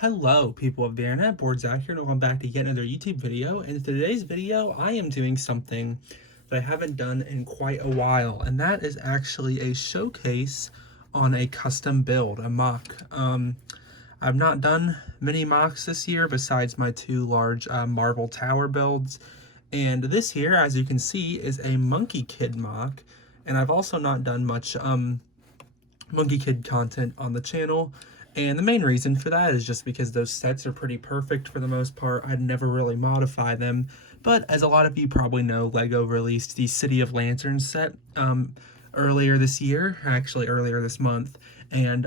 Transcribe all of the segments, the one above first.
Hello, people of the internet, Board Zach here, and welcome back to yet another YouTube video. And in today's video, I am doing something that I haven't done in quite a while, and that is actually a showcase on a custom build, a MOC. I've not done many MOCs this year besides my two large Marvel Tower builds, and this here, as you can see, is a Monkey Kid MOC, and I've also not done much Monkey Kid content on the channel. And the main reason for that is just because those sets are pretty perfect for the most part. I'd never really modify them. But as a lot of you probably know, LEGO released the City of Lanterns set earlier this year, actually earlier this month. And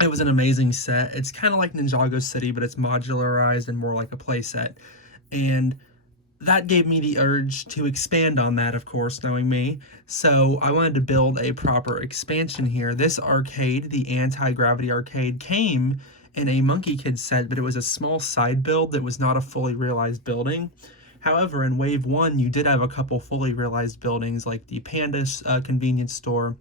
it was an amazing set. It's kind of like Ninjago City, but it's modularized and more like a play set. And that gave me the urge to expand on that, of course, knowing me. So I wanted to build a proper expansion here. This arcade, the anti-gravity arcade, came in a Monkey Kid set, but it was a small side build that was not a fully realized building. However, in Wave 1, you did have a couple fully realized buildings like the Panda's convenience store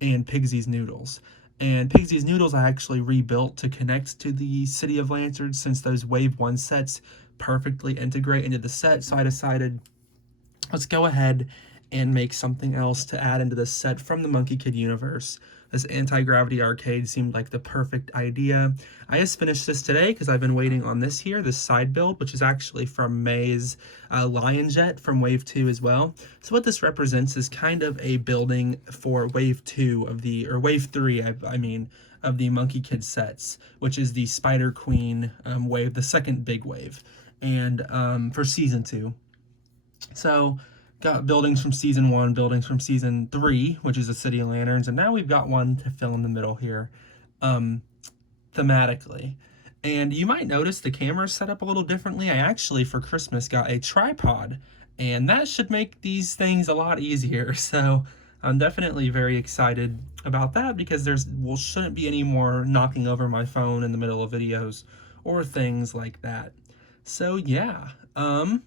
and Pigsy's Noodles. And Pigsy's Noodles I actually rebuilt to connect to the City of Lanterns since those Wave 1 sets perfectly integrate into the set. So I decided, let's go ahead and make something else to add into the set from the Monkey Kid universe. This anti-gravity arcade seemed like the perfect idea. I just finished this today because I've been waiting on this here, this side build, which is actually from May's Lion Jet from Wave 2 as well. So what this represents is kind of a building for Wave 2 of the, or Wave 3, I mean, of the Monkey Kid sets, which is the Spider Queen wave, the second big wave, and for Season 2. So got buildings from Season 1, buildings from Season 3, which is the City of Lanterns, and now we've got one to fill in the middle here, thematically. And you might notice the camera's set up a little differently. I actually, for Christmas, got a tripod, and that should make these things a lot easier. So I'm definitely very excited about that because shouldn't be any more knocking over my phone in the middle of videos or things like that. So yeah, I'm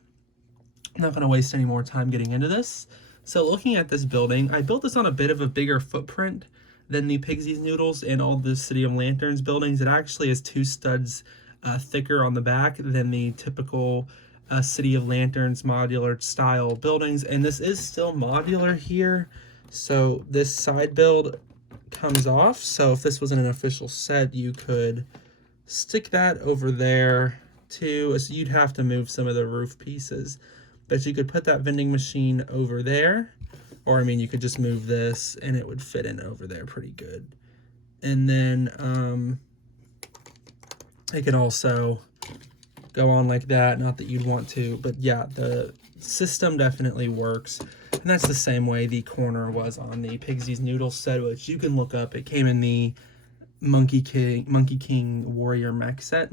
not going to waste any more time getting into this. So looking at this building, I built this on a bit of a bigger footprint than the Pigsy's Noodles and all the City of Lanterns buildings. It actually is 2 studs thicker on the back than the typical City of Lanterns modular style buildings. And this is still modular here. So this side build comes off. So if this wasn't an official set, you could stick that over there too. So you'd have to move some of the roof pieces. But you could put that vending machine over there, or I mean, you could just move this and it would fit in over there pretty good. And then it can also go on like that, not that you'd want to, but yeah, the system definitely works. And that's the same way the corner was on the Pigsy's Noodles set, which you can look up. It came in the Monkey King Warrior Mech set.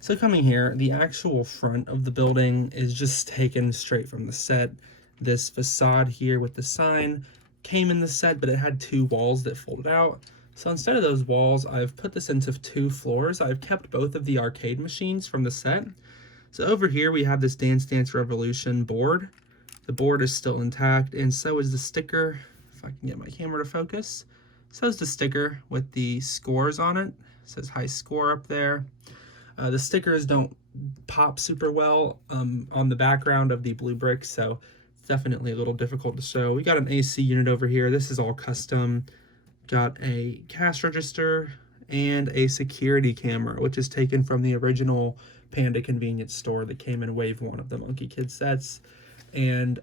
So coming here, the actual front of the building is just taken straight from the set. This facade here with the sign came in the set, but it had 2 walls that folded out. So instead of those walls, I've put this into 2 floors. I've kept both of the arcade machines from the set. So over here we have this Dance Dance Revolution board. The board is still intact, and so is the sticker. If I can get my camera to focus. So is the sticker with the scores on it. It says high score up there. The stickers don't pop super well on the background of the blue bricks, so it's definitely a little difficult to show. We got an AC unit over here. This is all custom. Got a cash register and a security camera, which is taken from the original Panda convenience store that came in Wave 1 of the Monkey Kid sets. And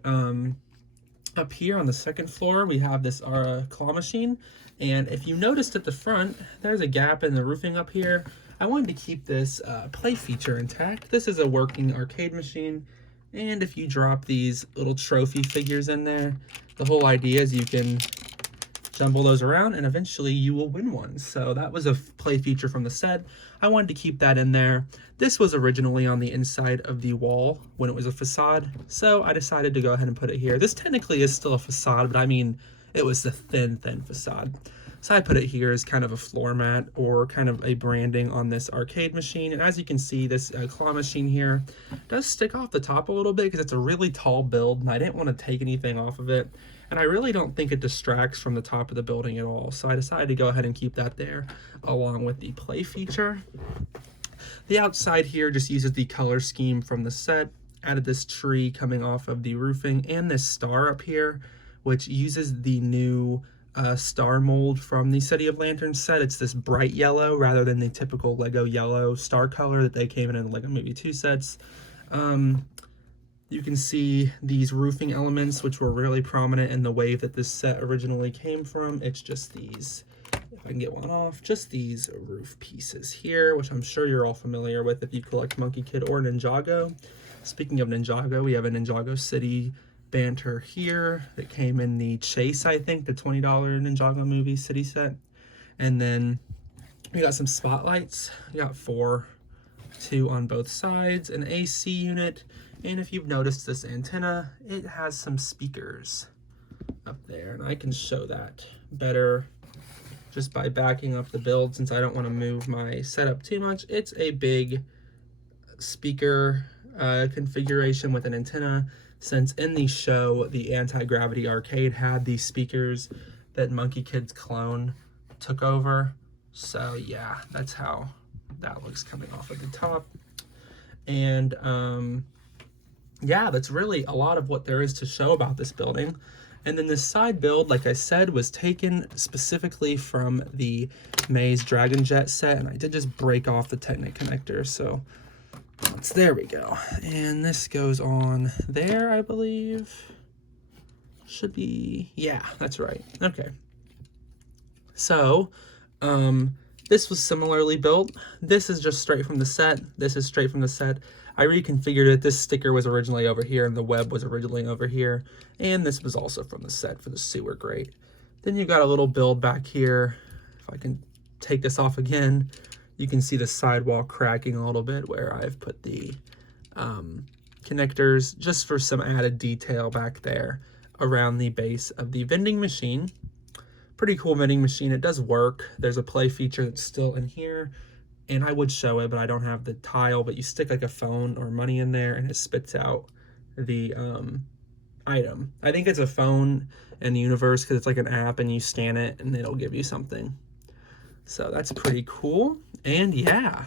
up here on the 2nd floor, we have this claw machine. And if you noticed at the front, there's a gap in the roofing up here. I wanted to keep this play feature intact. This is a working arcade machine, and if you drop these little trophy figures in there, the whole idea is you can jumble those around and eventually you will win one. So that was a play feature from the set. I wanted to keep that in there. This was originally on the inside of the wall when it was a facade, so I decided to go ahead and put it here. This technically is still a facade, but I mean, it was the thin facade. So I put it here as kind of a floor mat or kind of a branding on this arcade machine. And as you can see, this claw machine here does stick off the top a little bit because it's a really tall build and I didn't want to take anything off of it. And I really don't think it distracts from the top of the building at all. So I decided to go ahead and keep that there along with the play feature. The outside here just uses the color scheme from the set. Added this tree coming off of the roofing and this star up here, which uses the new star mold from the City of Lanterns set. It's this bright yellow rather than the typical Lego yellow star color that they came in the Lego Movie 2 sets. You can see these roofing elements, which were really prominent in the wave that this set originally came from. It's just these, if I can get one off, just these roof pieces here, which I'm sure you're all familiar with if you collect Monkey Kid or Ninjago. Speaking of Ninjago, we have a Ninjago City banter here that came in the Chase, I think, the $20 Ninjago movie city set. And then we got some spotlights. We got 2 on both sides, an AC unit, and if you've noticed this antenna, it has some speakers up there, and I can show that better just by backing up the build since I don't want to move my setup too much. It's a big speaker configuration with an antenna, since in the show the anti-gravity arcade had these speakers that Monkey Kid's clone took over. So yeah, that's how that looks coming off at the top. And yeah, that's really a lot of what there is to show about this building. And then this side build, like I said, was taken specifically from the Maze Dragon Jet set, and I did just break off the Technic connector, so there we go. And this goes on there, I believe. Should be, yeah, that's right. Okay. So, this was similarly built. This is just straight from the set. This is straight from the set. I reconfigured it. This sticker was originally over here and the web was originally over here. And this was also from the set for the sewer grate. Then you've got a little build back here. If I can take this off again, you can see the sidewall cracking a little bit where I've put the connectors just for some added detail back there around the base of the vending machine. Pretty cool vending machine. It does work. There's a play feature that's still in here, and I would show it, but I don't have the tile, but you stick like a phone or money in there and it spits out the item. I think it's a phone in the universe because it's like an app and you scan it and it'll give you something. So that's pretty cool. And yeah,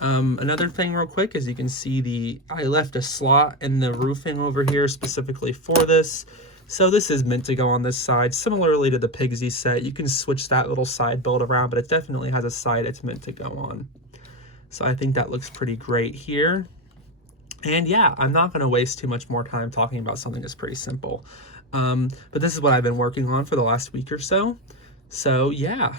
another thing real quick is you can see I left a slot in the roofing over here specifically for this. So this is meant to go on this side. Similarly to the Pigsy set, you can switch that little side build around, but it definitely has a side it's meant to go on. So I think that looks pretty great here. And yeah, I'm not going to waste too much more time talking about something that's pretty simple. But this is what I've been working on for the last week or so. So yeah,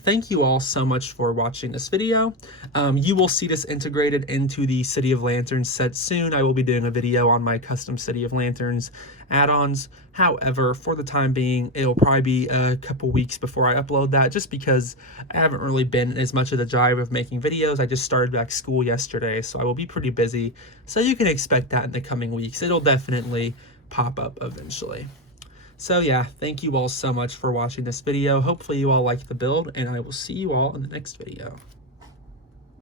thank you all so much for watching this video. You will see this integrated into the City of Lanterns set soon. I will be doing a video on my custom City of Lanterns add-ons. However, for the time being, it'll probably be a couple weeks before I upload that, just because I haven't really been as much of the drive of making videos. I just started back school yesterday, so I will be pretty busy. So you can expect that in the coming weeks. It'll definitely pop up eventually. So yeah, thank you all so much for watching this video. Hopefully you all liked the build, and I will see you all in the next video.